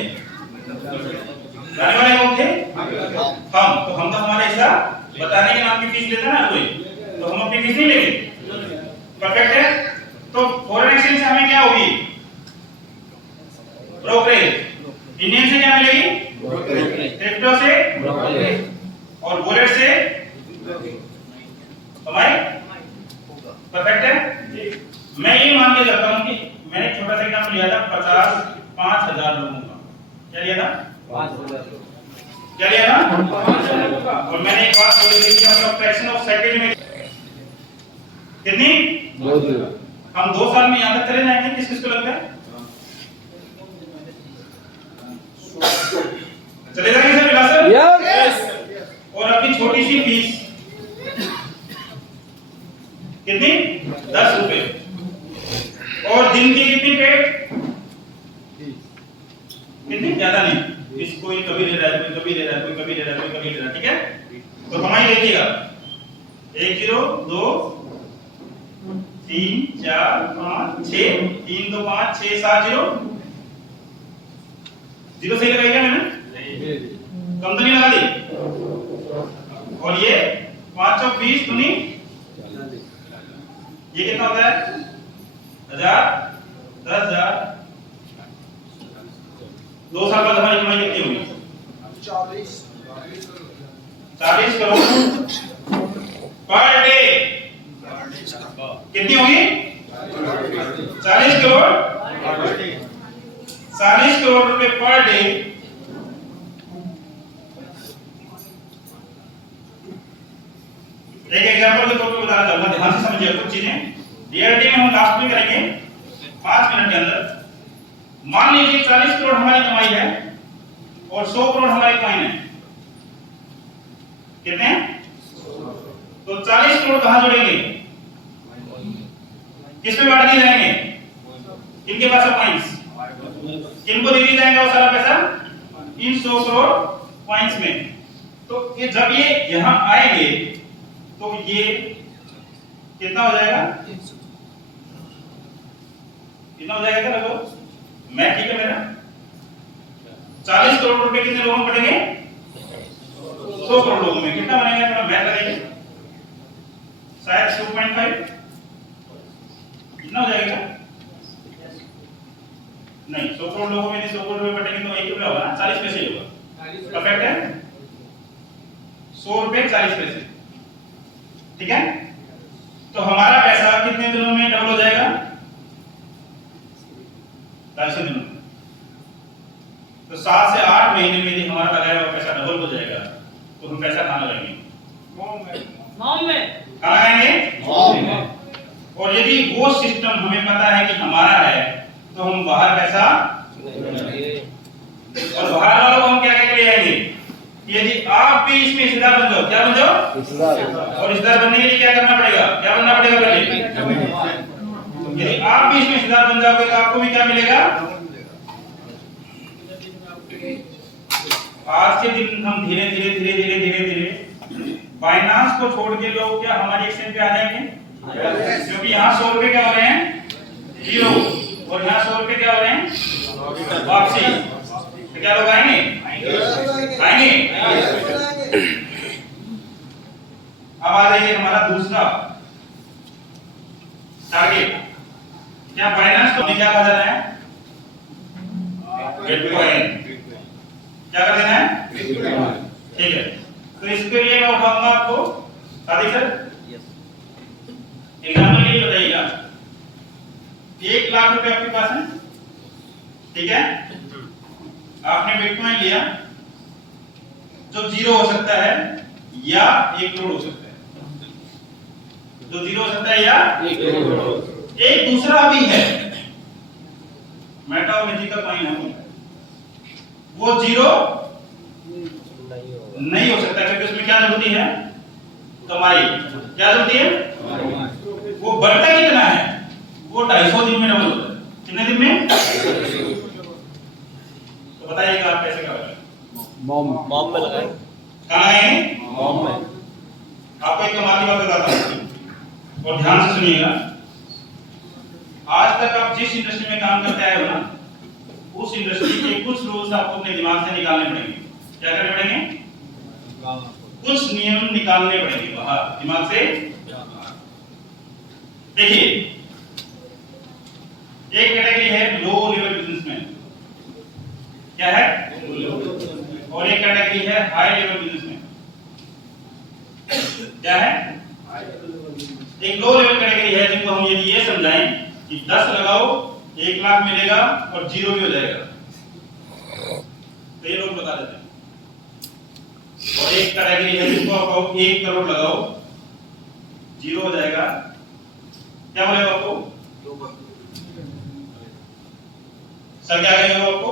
लाने वाले कौन थे? हम। तो हम तो हमारा हिस्सा बताने के नाम की फीस लेता है ना कोई, तो हम अपनी फीस नहीं लेंगे। परफेक्ट है। तो फॉरेन एक्सचेंज से हमें क्या होगी? ब्रोकरेज। इंडियन से क्या मिलेगी? क्रिप्टो से और वॉलेट से कमाई। परफेक्ट है। मैं ये मान के चलता हूं कि मैंने एक छोटा सा एग्जांपल लिया था 5,000 लोगों का। क्या लिया था? 5,000। क्या लिया था? 5,000 और मैंने एक बात बोली थी कि हम लोग फ्रैक्शन ऑफ सेकंड में कितनी? 2 दिन। हम 2 साल में यहां तक चले जाएंगे। किस किस को लगता है? चले जाएंगे सर विलास सर? यस। और अपनी छोटी सी फीस कितनी? 10 रुपए। और दिन की कितनी पेड? कितनी? ज्यादा नहीं। इस कोई कभी ले रहा है, कोई कभी ले रहा है, कोई कभी ले रहा है, कोई कभी ले रहा है। ठीक है, तो कमाई देखिएगा 1 0 2 3 4 5 6 3 2 5 6 7 0 0 सही लगाई क्या मैंने? कम तो नहीं लगा दी। और ये 5 चौक 20 दुनी ये कितना होता है? 1000 10,000। 2 साल बाद हमारी कमाई कितनी होगी? 40 करोड़ पर डे। कितनी होगी? 40 40 करोड़ 40 करोड़ रुपए पर डे। एक एग्जांपल के तौर पे बताना चाहूंगा, ध्यान से समझिए कुछ चीजें। रियलिटी में हम लास्ट में करेंगे 5 मिनट के अंदर। मान लीजिए 40 करोड़ हमारी कमाई है और 100 करोड़ हमारी कमाई है। कितने? तो 40 करोड़ कहां जुड़ेंगे? किसमें बांट दिए जाएंगे? किनके पास है पॉइंट्स? किनको दे दिया जाएगा वो सारा पैसा? इन 100 करोड़ पॉइंट्स में। तो ये जब ये यहां आएंगे तो ये कितना हो जाएगा? कितना हो जाएगा देखो, मैं ठीक है मेरा 40 करोड़ रुपए कितने लोगों में पड़ेंगे? 100 करोड़ लोगों में। कितना बनेगा? थोड़ा मैथ लगाइए, शायद 2.5 कितना हो जाएगा? नहीं, 100 करोड़ लोगों में 100 करोड़ रुपए बटेंगे तो 1 रुपया होगा ना, 40 पैसे ही होगा। परफेक्ट है? 100 रुपए 40 पैसे, ठीक है। तो हमारा पैसा कितने दिनों में डबल हो जाएगा? 40 दिनों में। तो 7 से 8 महीने में यदि हमारा लगाया हुआ पैसा डबल हो जाएगा तो हम पैसा कहां लगाएंगे? मॉम में। कहां लगाएंगे? मॉम में। और यदि वो सिस्टम हमें पता है कि हमारा है तो हम बाहर पैसा, और बाहर वालों को हम क्या कह के ले आएंगे? यदि आप भी इसमें हिस्सेदार बन जाओ। क्या बन जाओ? हिस्सेदार। और हिस्सेदार बनने के लिए क्या करना पड़ेगा? क्या बनना पड़ेगा पहले? यदि आप भी इसमें हिस्सेदार बन जाओगे तो आपको भी क्या मिलेगा? आज के दिन हम धीरे धीरे बाइनांस को छोड़ के लोग क्या हमारी एक्सचेंज पे आ जाएंगे? क्योंकि यहाँ 100 रुपए क्या हो रहे हैं? 0, और यहाँ 100 रुपए क्या हो रहे हैं? वापसी। तो क्या लोग आएंगे? आएंगे। अब आ जाइए हमारा दूसरा टारगेट। क्या बाइनांस को क्या कहा जा रहा है? बिटकॉइन। क्या कर देना है? ठीक है। तो इसके लिए मैं उठाऊंगा आपको सादिक सर, एग्जाम्पल के लिए बताइएगा। 1 लाख रुपए आपके पास है, ठीक है। आपने बिटकॉइन लिया जो 0 हो सकता है या 1 करोड़ हो सकता है। जो 0 हो सकता है या 1 करोड़। एक दूसरा भी है मेटा मैजिकल कॉइन है, वो 0 नहीं हो सकता क्योंकि उसमें क्या जरूरत है? कमाई। क्या जरूरत है? वो बढ़ता कितना है? वो 250 दिन में डबल होता है। कितने दिन में? तो बताइएगा आप कैसे करोगे? मॉम में लगाएं। कहाँ लगाएंगे? मॉम में। आपको एक कमाल की बात बताता हूँ और ध्यान से सुनिएगा। आज तक आप जिस इंडस्ट्री में काम करते आए हो ना, उस इंडस्ट्री के कुछ रूल्स आपको अपने दिमाग से निकालने पड़ेंगे। क्या करने पड़ेंगे? कुछ नियम निकालने पड़ेंगे बाहर दिमाग से। देखिए, एक कैटेगरी है लो लेवल बिजनेसमैन, क्या है? और एक कैटेगरी है हाई लेवल बिजनेसमैन, क्या है? एक लो लेवल कैटेगरी है जिनको हम यदि ये समझाएं कि 10 लगाओ 1 लाख मिलेगा और 0 भी हो जाएगा तो ये लोग बता देते हैं। और एक कैटेगरी है जिसको आप 1 करोड़ लगाओ 0 हो जाएगा, क्या बोलेगा आपको? सर क्या कहेगा आपको?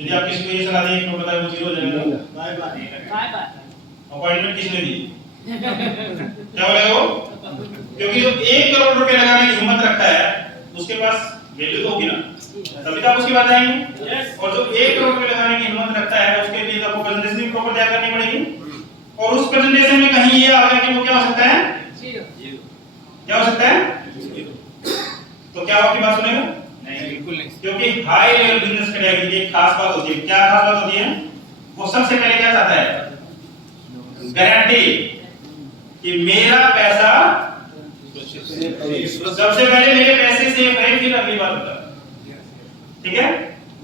यदि आप किसी को ये सलाह दें 1 करोड़ लगाए वो 0 हो जाएगा, बाय बाय। अपॉइंटमेंट किसने दी? क्या बोलेगा वो? क्योंकि जो 1 करोड़ रुपए लगाने की हिम्मत रखता है उसके पास वैल्यू तो होगी ना, तभी तो आप उसकी बात आएंगे। और जो 1 करोड़ रुपए लगाने की हिम्मत रखता है उसके लिए आपको प्रेजेंटेशन भी प्रॉपर तैयार करनी पड़ेगी। और उस प्रेजेंटेशन में कहीं ये आ गया कि वो क्या हो सकता है? 0। क्या हो सकता है? 0। तो क्या आपकी बात सुनेगा? नहीं, बिल्कुल नहीं। क्योंकि हाई लेवल बिजनेस कैटेगरी की एक खास बात होती है। क्या खास बात होती है? वो सबसे पहले क्या चाहता है? गारंटी कि मेरा पैसा सबसे पहले मेरे पैसे से फिर अगली बात होता है, ठीक है।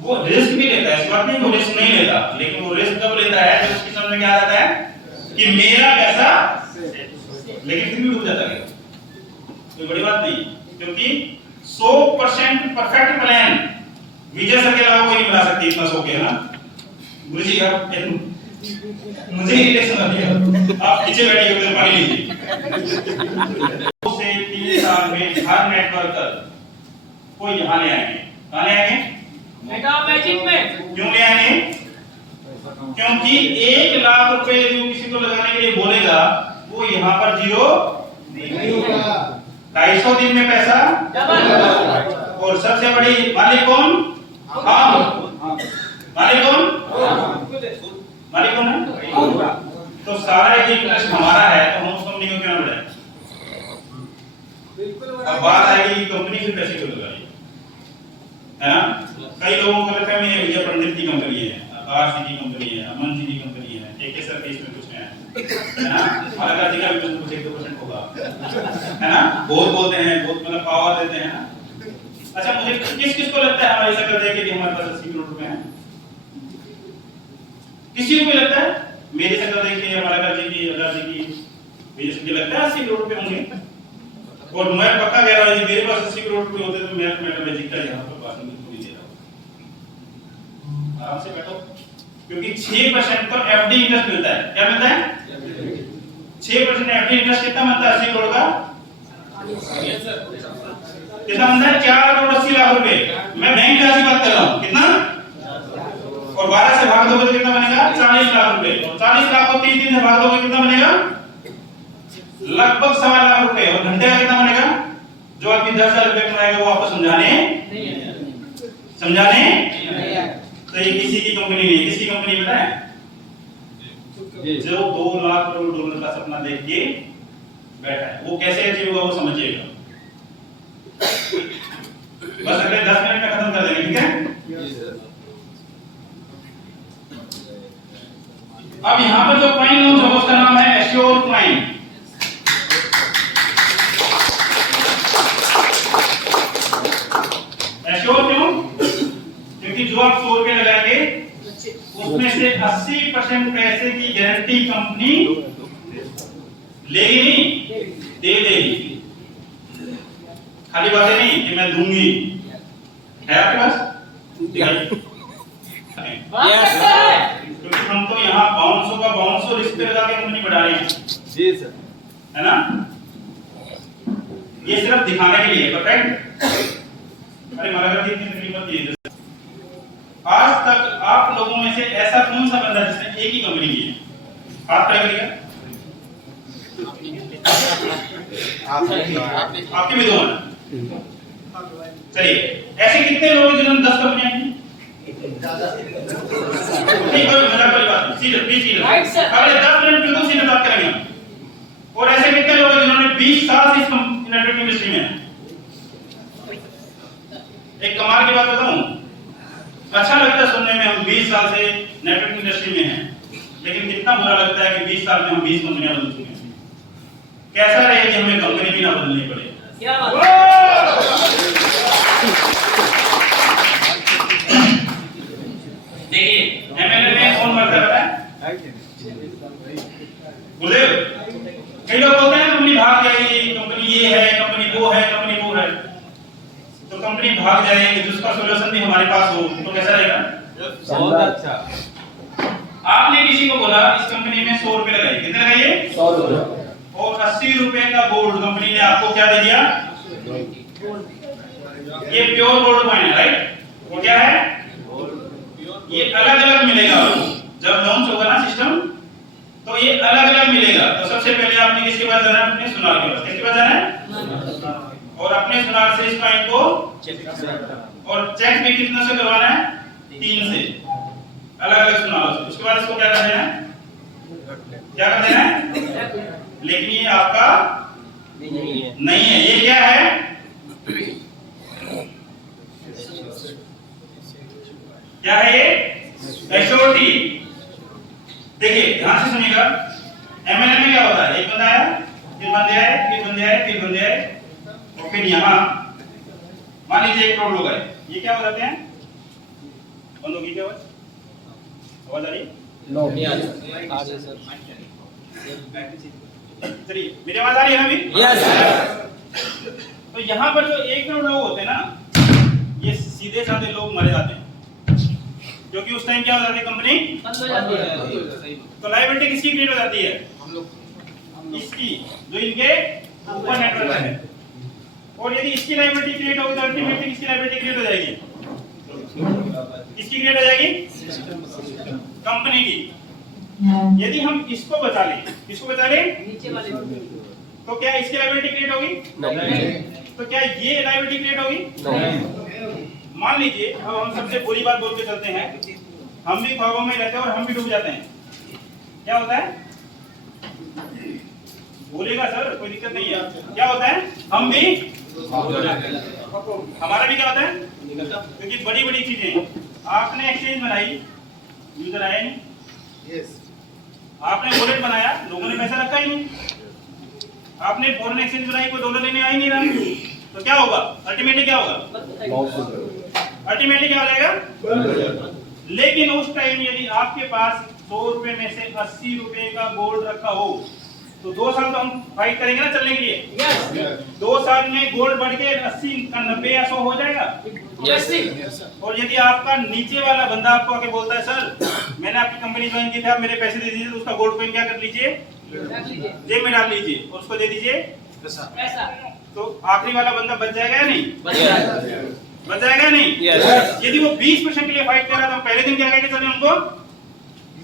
वो रिस्क भी लेता है, इस बात नहीं वो रिस्क नहीं लेता, लेकिन वो रिस्क कब लेता है जब उसकी समझ में क्या आता है कि मेरा पैसा, लेकिन फिर भी डूब जाता है। कोई बड़ी बात नहीं, क्योंकि 100% परफेक्ट प्लान विजय सर के अलावा कोई नहीं बना सकती इतना 100 के, है ना गुरु जी? आप मुझे इरिटेशन आ रही है, आप पीछे बैठिए उधर पानी लीजिए। 2 से 3 साल में हर नेटवर्कर को यहाँ ले आएंगे। कहाँ ले आएंगे? मेगा मैजिक में। क्यों ले आएंगे? क्योंकि 1 लाख रुपए जो किसी को लगाने के लिए बोलेगा वो यहाँ पर जीरो नहीं होगा। 250 दिन में पैसा डबल। और सबसे बड़ी मालिक कौन? हम। मालिक कौन? मालिक कौन है? तो सारा ये इंटरेस्ट हमारा है, तो हम उस कंपनी को क्यों बढ़ाएं? अब बात आएगी कि कंपनी से पैसे क्यों लगाई, है ना? कई लोगों को लगता है मेरे भैया पंडित की कंपनी है, आकाश जी की कंपनी है, अमन जी की कंपनी है, के सर के इसमें कुछ है ना? अलग जी का भी कुछ 1-2% होगा, है ना? बहुत बोलते हैं, बहुत मतलब पावर देते हैं ना। अच्छा, मुझे किस को लगता है हमारी शक्ल देख के कि हमारे पास 80 करोड़ रुपए हैं? किसी को भी लगता है? मेरी शक्ल देख के हमारा जी की, अगर जी की, मुझे लगता है 80 करोड़ रुपए होंगे। और मैं पक्का कह रहा हूं कि मेरे पास 80 करोड़ रुपए होते तो मैं मैजिक का यहाँ पर भाषण बिल्कुल नहीं दे रहा हूं। आराम से बैठो, क्योंकि 6% तो एफडी इंटरेस्ट मिलता है। क्या मिलता है? 6% एफडी इंटरेस्ट कितना मिलता है 80 करोड़ का? कितना मिलता है? 4 करोड़ 80 लाख रुपए। मैं बैंक ब्याज की बात कर रहा हूं। कितना? और 12 से भाग दोगे तो कितना बनेगा? 40 लाख रुपए। और 40 लाख को 3 से भाग दोगे कितना बनेगा? लगभग 1.25 लाख रुपए। और घंटे का कितना बनेगा? जो आदमी 10,000 रुपए कमाएगा वो आपको समझाने तो ये किसी की कंपनी नहीं। किसकी कंपनी बताएं? जो 2 लाख करोड़ डॉलर का सपना देख के बैठा है, वो कैसे अचीव होगा वो समझिएगा। बस अगले 10 मिनट में खत्म कर देंगे, ठीक है? अब यहां पर जो कॉइन लॉन्च होगा उसका नाम है एश्योर कॉइन। एश्योर क्यों? क्योंकि जो आप 100 रुपए लगाएंगे उसमें से 80% पैसे की गारंटी कंपनी लेगी नहीं, दे देगी। खाली बातें नहीं कि मैं दूंगी। है आपके पास? क्योंकि हम तो यहाँ 500 रिस्क पे लगा के कंपनी बढ़ा रहे हैं। जी सर, है ना? ये सिर्फ दिखाने के लिए। परफेक्ट? अरे मारा कर इतनी तकलीफ मत कीजिए। आज तक आप लोगों में से ऐसा कौन सा बंदा जिसने एक ही कंपनी की है? हाथ खड़ा करिएगा। आपके भी 2 हैं। चलिए, ऐसे कितने लोग हैं जिन्होंने 10 कंपनियां की? नहीं, कोई मजाक वाली बात नहीं। सीरियस अगले 10 मिनट बिल्कुल सीरियस बात करेंगे। और ऐसे कितने लोग हैं जिन्होंने 20 साल से इस नेटवर्क इंडस्ट्री में हैं? एक कमाल की बात बताऊं, अच्छा लगता है सुनने में हम 20 साल से नेटवर्क इंडस्ट्री में हैं, लेकिन कितना बुरा लगता है कि 20 साल में हम 20 कंपनियां बदल चुके हैं। कैसा रहे कि हमें कंपनी भी ना बदलनी पड़े। क्या बात? देखिए, एमएलए में कौन मरता है पता है? गुरुदेव, कई लोग बोलते हैं कंपनी भाग जाएगी, कंपनी ये है, कंपनी वो है, कंपनी वो है। तो कंपनी भाग जाएगी, जिसका सॉल्यूशन भी हमारे पास हो तो कैसा रहेगा? बहुत अच्छा। आपने किसी को बोला इस कंपनी में 100 रुपए लगाइए। कितने लगाइए? 100 रुपए। और 80 रुपए का गोल्ड कंपनी ने आपको क्या दे दिया? ये प्योर गोल्ड कॉइन है, राइट? वो क्या है? ये अलग अलग मिलेगा जब लॉन्च होगा ना सिस्टम, तो ये अलग अलग मिलेगा। तो सबसे पहले आपने किसके पास जाना है? अपने सुनार के पास। किसके पास जाना है? और अपने सुनार से इस कॉइन को और चेक भी कितना से करवाना है? 3 से, अलग अलग सुनार से। उसके बाद इसको क्या कर देना है? क्या कर देना है? लेकिन ये आपका नहीं है। ये क्या है? क्या है ये? एश्योरिटी। देखिए ध्यान से सुनिएगा। एमएलए में क्या होता है? एक बंदा आया, फिर बंदे आए, फिर बंदे आए, फिर बंदे आए, और फिर यहाँ मान लीजिए 1 करोड़ लोग आए। ये क्या हो जाते हैं? बंद होगी क्या आवाज? आवाज आ रही? नो नहीं आ रही सर। चलिए, मेरी आवाज आ रही है अभी? यस। तो यहाँ पर जो 1 करोड़ लोग होते हैं ना, ये सीधे साधे लोग मरे जाते हैं, क्योंकि उस टाइम क्या हो जाती है, कंपनी बंद हो जाती है। तो लायबिलिटी किसकी क्रिएट हो जाती है, इसकी, जो इनके ऊपर नेटवर्क है। और यदि इसकी लायबिलिटी क्रिएट होगी तो अल्टीमेटली किसकी लायबिलिटी क्रिएट हो जाएगी, किसकी क्रिएट हो जाएगी, कंपनी की। यदि हम इसको बचा लें, किसको बचा लें, नीचे वाले तो क्या इसकी लायबिलिटी क्रिएट होगी, तो क्या ये लायबिलिटी क्रिएट होगी। मान लीजिए अब हम सबसे बुरी बात बोल के चलते हैं, हम भी ख्वाबों में रहते हैं और हम भी डूब जाते हैं, क्या होता है, बोलेगा सर, कोई दिक्कत नहीं है, क्या होता है, हम भी, हमारा भी क्या होता है, क्योंकि बड़ी बड़ी चीजें, आपने एक्सचेंज बनाई, यूजर आया नहीं, आपने वॉलेट बनाया, लोगों ने पैसा रखा ही नहीं, आपने फॉरेन एक्सचेंज बनाई, कोई डॉलर लेने आ ही नहीं रहा, तो क्या होगा, अल्टीमेटली क्या होगा, अल्टीमेटली क्या हो जाएगा। लेकिन उस टाइम यदि आपके पास 100 रुपए में से 80 रुपए का गोल्ड रखा हो, तो 2 साल तो हम फाइट करेंगे ना चलने के लिए। 2 साल में गोल्ड बढ़ के 80 का 90 या 100 हो जाएगा। और यदि आपका नीचे वाला बंदा आपको आके बोलता है, सर मैंने आपकी कंपनी ज्वाइन की थी, आप मेरे पैसे दे दीजिए, तो उसका गोल्ड कॉइन क्या कर लीजिए, जेब में डाल लीजिए और उसको दे दीजिए पैसा। तो आखिरी वाला बंदा बच जाएगा या नहीं, बच जाएगा या नहीं। यदि वो 20% के लिए फाइट कर रहा था, तो पहले दिन क्या कहते चले उनको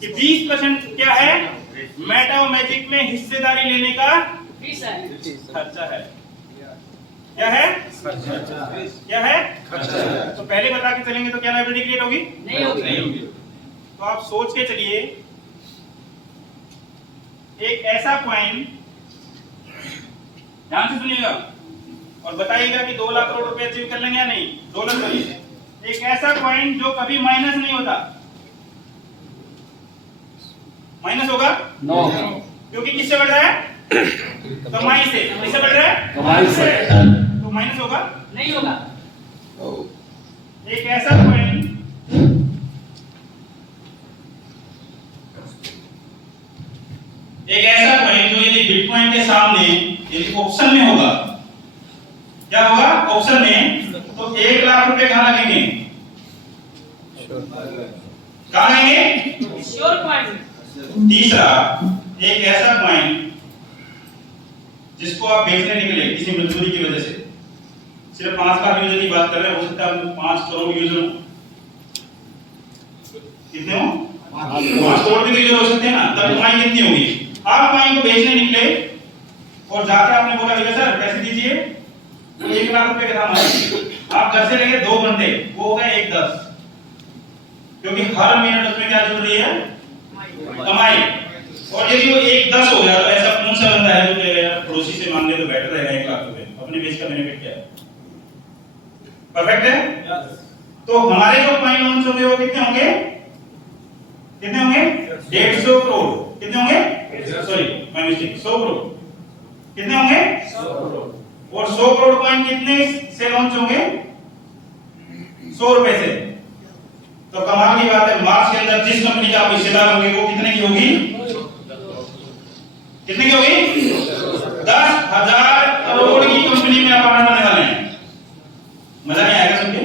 कि 20% क्या है, मेटा और मैजिक में हिस्सेदारी लेने का फीस है, खर्चा है। क्या है, क्या है, तो पहले बता के चलेंगे तो क्या लायबिलिटी क्रिएट होगी, नहीं होगी। तो आप सोच के चलिए, एक ऐसा कॉइन, ध्यान से सुनिएगा और बताइएगा कि 2 लाख करोड़ रुपए अचीव कर लेंगे या नहीं, डॉलर करिए। एक ऐसा कॉइन जो कभी माइनस नहीं होता, माइनस होगा नो, क्योंकि किससे बढ़ रहा है, कमाई से, किससे बढ़ रहा है, कमाई से, तो माइनस होगा नहीं होगा। एक ऐसा कॉइन जो यदि बिटकॉइन के सामने यदि ऑप्शन में होगा, क्या होगा, ऑप्शन में, तो 1 लाख रुपए कहां लगेंगे, कहां लगेंगे, श्योर पॉइंट। तीसरा, एक ऐसा कॉइन जिसको आप बेचने निकले किसी मजबूरी की वजह से, सिर्फ 5 लाख यूजर की बात कर रहे हैं, हो सकता है 5 करोड़ यूजर, कितने हो, 5 करोड़ के यूजर हो सकते हैं ना, तब कमाई कितनी होगी। आप कॉइन को बेचने निकले और जाके आपने बोला भैया सर पैसे दीजिए, तो 1 लाख रुपए के दाम आए, आप घर से लेके 2 घंटे, वो हो गए 1.10, क्योंकि हर मिनट उसमें क्या जुड़ रही है, कमाई। और यदि वो 1.10 हो गया, तो ऐसा कौन सा बंदा है जो कहेगा यार पड़ोसी से मांग ले तो बेटर रहेगा 1 लाख रुपए, अपने बेच का बेनिफिट क्या है, परफेक्ट है। तो हमारे जो कॉइन लॉन्च होंगे वो कितने होंगे, कितने होंगे, 150 करोड़, कितने होंगे, सॉरी माय मिस्टेक, 100 करोड़, कितने होंगे, 100 करोड़। और 100 करोड़ कॉइन कितने से लॉन्च होंगे, 100 रुपए से। तो कमाल की बात है, मार्च के अंदर जिस कंपनी का आप हिस्सेदार होंगे वो कितने की होगी, कितने की होगी, 10,000 करोड़ की कंपनी में आप पार्टनर बनने वाले हैं। मजा नहीं आएगा सुन के,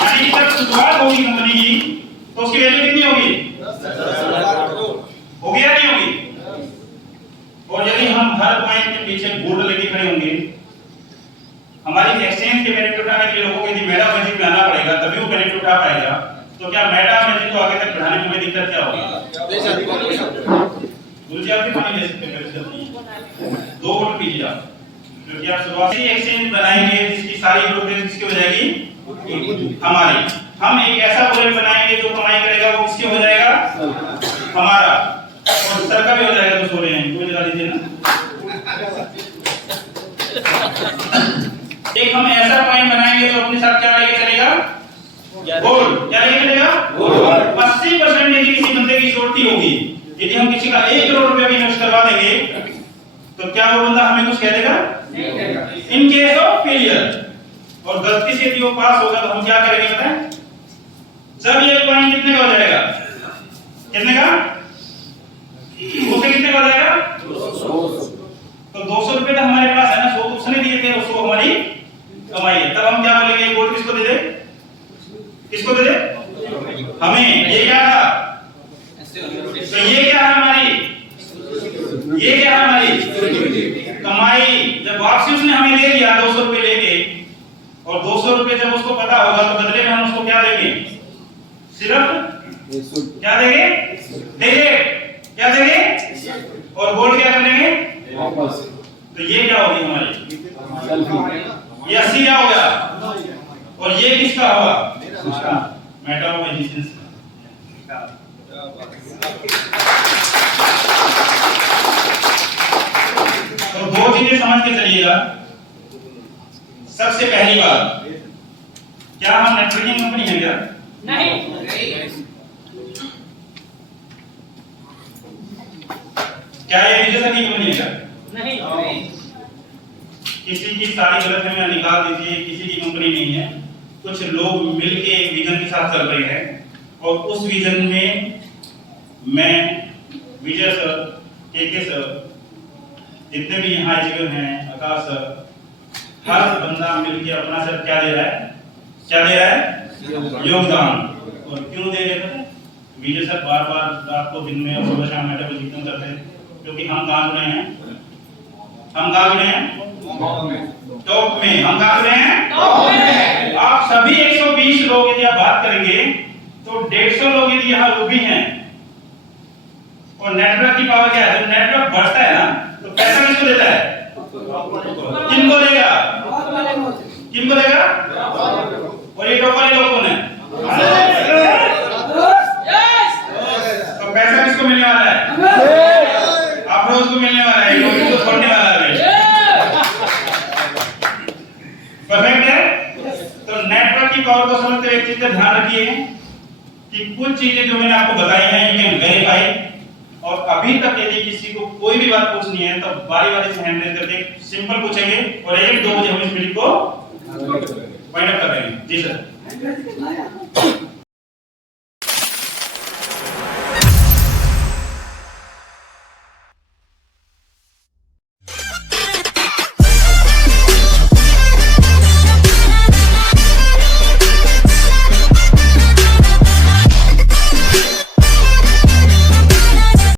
यानी कि जब शुरुआत होगी कंपनी की तो उसकी वैल्यू कितनी होगी, होगी या नहीं होगी। और यदि हम हर कॉइन के पीछे बोर्ड लेके खड़े होंगे, हमारी एक्सचेंज के बेनिफिट उठाने के लिए लोगों को यदि मेटा मैजिक में आना पड़ेगा तभी वो बेनिफिट उठा पाएगा, तो क्या मेटा मैजिक को आगे तक बढ़ाने में दिक्कत क्या होगी, गुरुजी आप भी पानी ले सकते हैं, 2 वोट पीजिए आप, क्योंकि आप शुरुआती एक्सचेंज बनाएंगे जिसकी सारी ब्रोकरेज किसकी हो जाएगी, हमारी। हम एक ऐसा वॉलेट बनाएंगे जो कमाई करेगा वो किसकी हो जाएगा, हमारा, और सर का भी हो जाएगा, तो सो रहे हैं, कोई जगह दीजिए ना। एक हम ऐसा कॉइन बनाएंगे जो अपने साथ क्या लेके चलेगा, गोल्ड, क्या लेके चलेगा, गोल्ड। 80% यदि किसी बंदे की जरूरत होगी, यदि हम किसी का 1 करोड़ रुपया भी इन्वेस्ट करवा देंगे, तो क्या वो बंदा हमें कुछ कह देगा, इन केस ऑफ फेलियर। और गलती से यदि वो पास होगा तो हम क्या करेंगे पता है, जब ये कॉइन कितने का हो जाएगा, कितने का, वो कितने का हो जाएगा, तो 200 रुपए तो हमारे पास है ना, 100 तो उसने दिए थे, 100 हमारी कमाई है। तब हम क्या बोलेंगे, गोल्ड किसको दे दे, किसको दे दे, हमें। ये क्या था, तो ये क्या है हमारी, ये क्या है हमारी कमाई। जब वापसी उसने हमें ले लिया 200 रुपए लेके, और 200 रुपए जब उसको पता होगा तो बदले में हम उसको क्या देंगे, सिर्फ क्या देंगे, देंगे, क्या देंगे, और गोल्ड क्या कर लेंगे वापस। तो ये क्या होगी हमारी, ये 80 क्या हो गया, और ये किसका होगा, मेटल मैजिशियंस का। तो दो चीजें समझ के चलिएगा। सबसे पहली बात, क्या हम नेटवर्किंग कंपनी है क्या, नहीं, क्या ये विजय की कंपनी है क्या, नहीं, किसी की सारी गलतफहमियां निकाल दीजिए, किसी की कंपनी नहीं है। कुछ लोग मिलके एक विजन के साथ चल रहे हैं, और उस विजन में मैं, विजय सर, के सर, जितने भी यहाँ एजुकेटर हैं, आकाश सर, हर बंदा मिलके अपना सर क्या दे रहा है, क्या दे रहा है, योगदान। और क्यों दे रहे हैं, विजय सर बार बार रात को दिन में और सुबह शाम मेटाबॉलिज्म करते हैं, क्योंकि हम कहाँ जुड़े हैं, हम कहाँ जुड़े हैं, टॉप में। हम कहाँ जुड़े हैं, टॉप में। आप सभी 120 लोग यदि आप बात करेंगे तो 150 लोग यदि यहाँ रूबी हैं, और नेटवर्क की पावर क्या है, जब नेटवर्क बढ़ता है ना तो पैसा किसको देता है, किनको देगा, किनको देगा, और ये टॉप वाले लोग कौन है, तो पैसा किसको मिलने वाला है, आप रोज को मिलने वाला है, लोगों को छोड़ने वाला है। परफेक्ट है। तो नेटवर्क की पावर को समझते हुए एक चीज का ध्यान रखिए कि कुछ चीजें जो मैंने आपको बताई हैं यू कैन वेरीफाई, और अभी तक यदि किसी को कोई भी बात पूछनी है तो बारी बारी से हैंड रेज करके सिंपल पूछेंगे, और 1-2 बजे हम इस मीटिंग को वाइंड अप कर देंगे। जी सर।